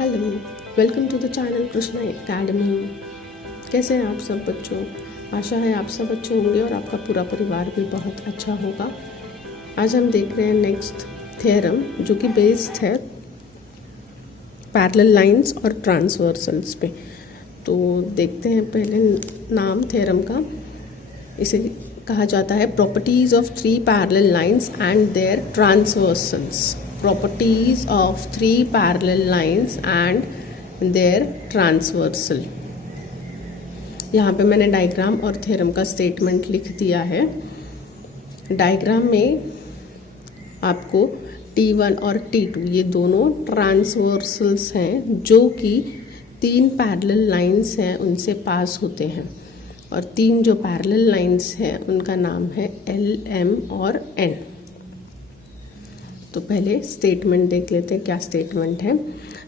Hello, welcome to the channel Krishna Academy. कैसे हैं आप सब बच्चों? आशा है आप सब अच्छे होंगे और आपका पूरा परिवार भी बहुत अच्छा होगा। आज हम देख रहे हैं नेक्स्ट थ्योरम जो कि बेस्ड है पैरेलल लाइंस और ट्रांसवर्सल्स पे। तो देखते हैं पहले नाम थ्योरम का। इसे कहा जाता है properties of three parallel lines and their transversals. Properties of three parallel lines and their transversal. यहाँ पे मैंने डायग्राम और थ्योरम का स्टेटमेंट लिख दिया है। डायग्राम में आपको T1 और T2 ये दोनों ट्रांसवर्सल्स हैं जो कि तीन पैरेलल लाइंस हैं उनसे पास होते हैं, और तीन जो पैरेलल लाइंस हैं उनका नाम है L, M और N। तो पहले स्टेटमेंट देख लेते हैं क्या स्टेटमेंट है।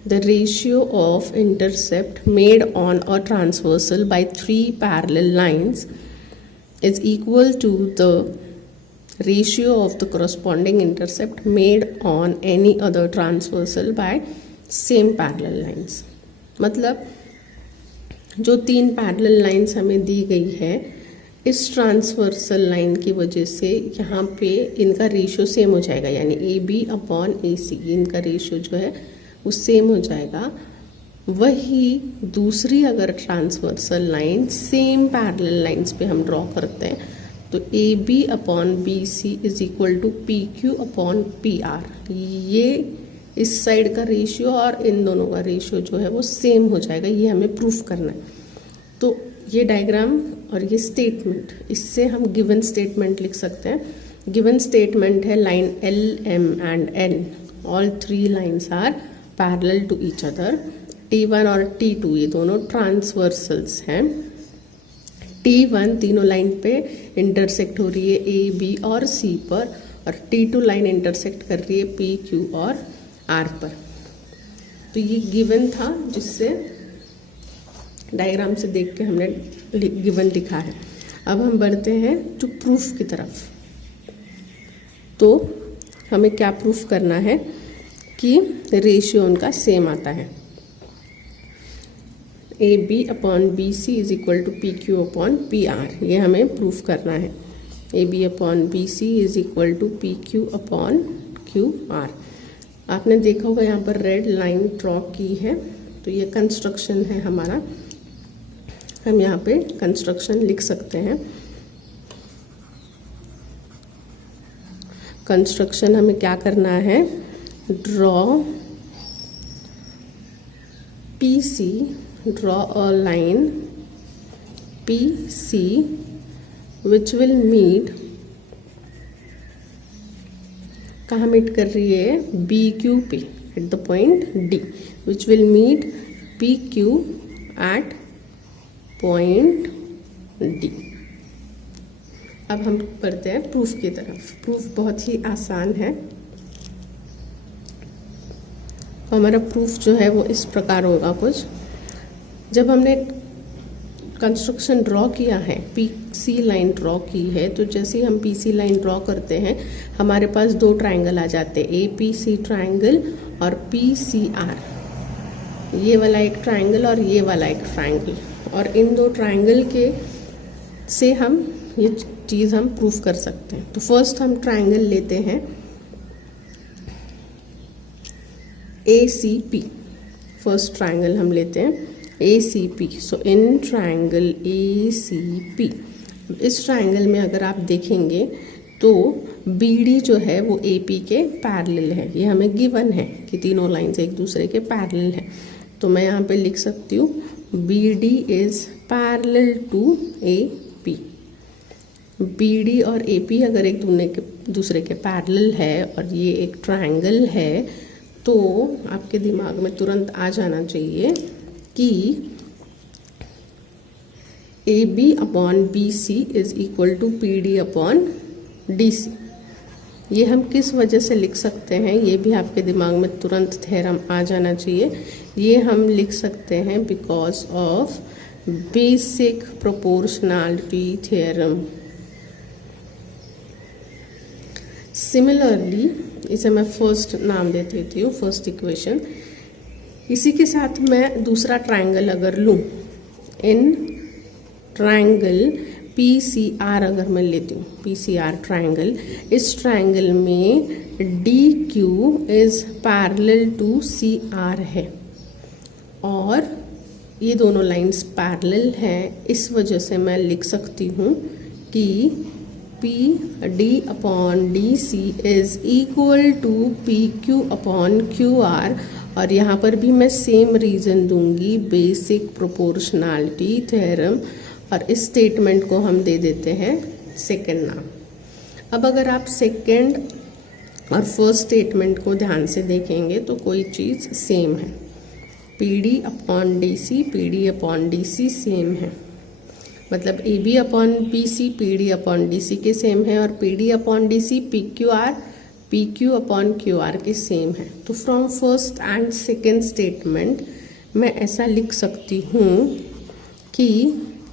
The ratio of intercept made on a transversal by three parallel lines is equal to the ratio of the corresponding intercept made on any other transversal by same parallel lines। मतलब जो तीन parallel lines हमें दी गई है, इस transversal line की वजह से यहाँ पे इनका रेशियो सेम हो जाएगा, यानी AB/AC इनका रेशियो जो है वो सेम हो जाएगा। वही दूसरी अगर transversal line same parallel lines पे हम ड्रॉ करते हैं तो AB/BC is equal to PQ/PR। ये इस साइड का रेशियो और इन दोनों का रेशियो जो है वो सेम हो जाएगा। ये हमें प्रूफ करना है। तो ये डायग्राम और ये स्टेटमेंट, इससे हम गिवन स्टेटमेंट लिख सकते हैं। गिवन स्टेटमेंट है line L, M and N all three lines are parallel to each other. T1 और T2 ये दोनों ट्रांसवर्सल्स हैं। T1 तीनों लाइन पे इंटरसेक्ट हो रही है A, B और C पर, और T2 लाइन इंटरसेक्ट कर रही है P, Q और R पर। तो ये गिवन था, जिससे डायग्राम से देख के हमने गिवन लिखा है। अब हम बढ़ते हैं टू प्रूफ की तरफ। तो हमें क्या प्रूफ करना है कि रेशियो उनका सेम आता है। AB/BC is equal to PQ/PR, ये हमें प्रूफ करना है। AB/BC is equal to PQ/QR। आपने देखा होगा यहाँ पर रेड लाइन ड्रॉ की है, तो ये कंस्ट्रक्शन है हमारा। हम यहाँ पे कंस्ट्रक्शन लिख सकते हैं। कंस्ट्रक्शन हमें क्या करना है, draw PC, draw a line PC which will meet, कहाँ मीट कर रही है, BQ पे at the point D, which will meet PQ at point D। अब हम बढ़ते हैं प्रूफ की तरफ। प्रूफ बहुत ही आसान है। हमारा प्रूफ जो है वो इस प्रकार होगा कुछ। जब हमने कंस्ट्रक्शन ड्रॉ किया है, PC लाइन ड्रॉ की है, तो जैसे ही हम PC लाइन ड्रॉ करते हैं हमारे पास दो ट्राइंगल आ जाते हैं, APC ट्राइंगल और PCR। ये वाला एक ट्राइंगल और ये वाला एक ट्राइंगल, और इन दो ट्राइंगल के से हम ये चीज़ हम प्रूफ कर सकते हैं। तो फर्स्ट हम ट्राइंगल लेते हैं ACP। फर्स्ट ट्राइंगल हम लेते हैं ACP। So in triangle ACP, इस ट्राइंगल में अगर आप देखेंगे तो BD जो है वो AP के पैरेलल है। ये हमें गिवन है कि तीनों लाइंस एक दूसरे के पैरेलल हैं। तो मैं यहाँ पे लिख सकती हूँ BD is parallel to AP। BD और AP अगर एक दूसरे के पैरेलल है और ये एक ट्रायंगल है, तो आपके दिमाग में तुरंत आ जाना चाहिए कि AB/BC is equal to PD/DC। ये हम किस वजह से लिख सकते हैं, ये भी आपके दिमाग में तुरंत थ्योरम आ जाना चाहिए। ये हम लिख सकते हैं because of basic proportionality theorem. Similarly इसे मैं फर्स्ट नाम दे देती हूँ, फर्स्ट इक्वेशन इसी के साथ मैं दूसरा ट्रायंगल अगर लूँ, इन ट्रायंगल PCR अगर मैं लेती हूँ, PCR ट्रायंगल, इस ट्रायंगल में DQ is parallel to CR है और ये दोनों लाइंस पैरेलल हैं। इस वजह से मैं लिख सकती हूँ कि PD/DC is equal to PQ/QR, और यहाँ पर भी मैं सेम रीज़न दूंगी, बेसिक प्रोपोर्शनैलिटी थ्योरम, और इस स्टेटमेंट को हम दे देते हैं सेकंड नाम। अब अगर आप सेकंड और फर्स्ट स्टेटमेंट को ध्यान से देखेंगे तो कोई चीज़ सेम है, PD/DC सेम है, मतलब AB/BC PD/DC के सेम है, और PD/DC PQ/QR के सेम है। तो from first and second statement मैं ऐसा लिख सकती हूँ कि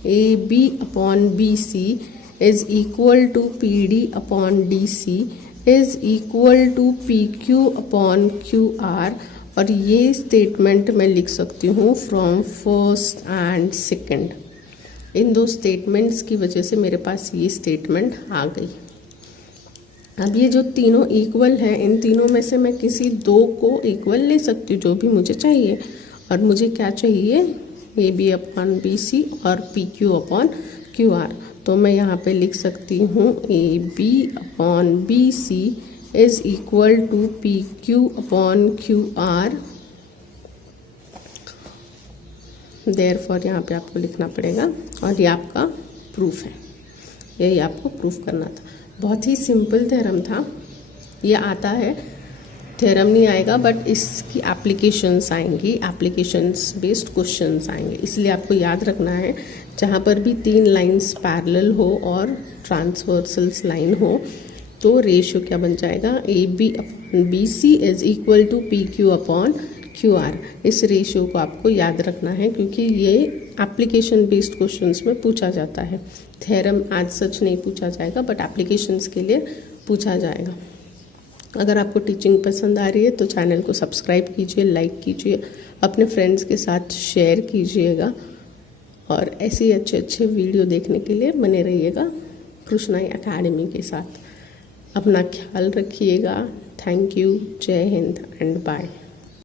AB/BC is equal to PD/DC is equal to PQ/QR, और ये स्टेटमेंट मैं लिख सकती हूँ फ्रॉम फर्स्ट एंड सेकेंड। इन दो स्टेटमेंट्स की वजह से मेरे पास ये स्टेटमेंट आ गई। अब ये जो तीनों इक्वल हैं, इन तीनों में से मैं किसी दो को इक्वल ले सकती हूँ जो भी मुझे चाहिए, और मुझे क्या चाहिए, AB/BC और PQ/QR। तो मैं यहाँ पे लिख सकती हूँ AB/BC is equal to PQ/QR। Therefore यहाँ पे आपको लिखना पड़ेगा, और ये आपका प्रूफ है, यही आपको प्रूफ करना था। बहुत ही सिंपल थ्योरम था, ये आता है, थ्योरम नहीं आएगा बट इसकी एप्लीकेशंस आएंगी, एप्लीकेशंस बेस्ड क्वेश्चंस आएंगे। इसलिए आपको याद रखना है, जहाँ पर भी तीन लाइंस पैरेलल हो और ट्रांसवर्सल्स लाइन हो तो रेशियो क्या बन जाएगा, AB/BC is equal to PQ/QR। इस रेशियो को आपको याद रखना है क्योंकि ये एप्लीकेशन बेस्ड क्वेश्चंस में पूछा जाता है। थ्योरम आज सच नहीं पूछा जाएगा बट एप्लीकेशंस के लिए पूछा जाएगा। अगर आपको टीचिंग पसंद आ रही है तो चैनल को सब्सक्राइब कीजिए, लाइक कीजिए, अपने फ्रेंड्स के साथ शेयर कीजिएगा, और ऐसे ही अच्छे अच्छे वीडियो देखने के लिए बने रहिएगा कृष्णाई एकेडमी के साथ। अपना ख्याल रखिएगा। थैंक यू, जय हिंद एंड बाय।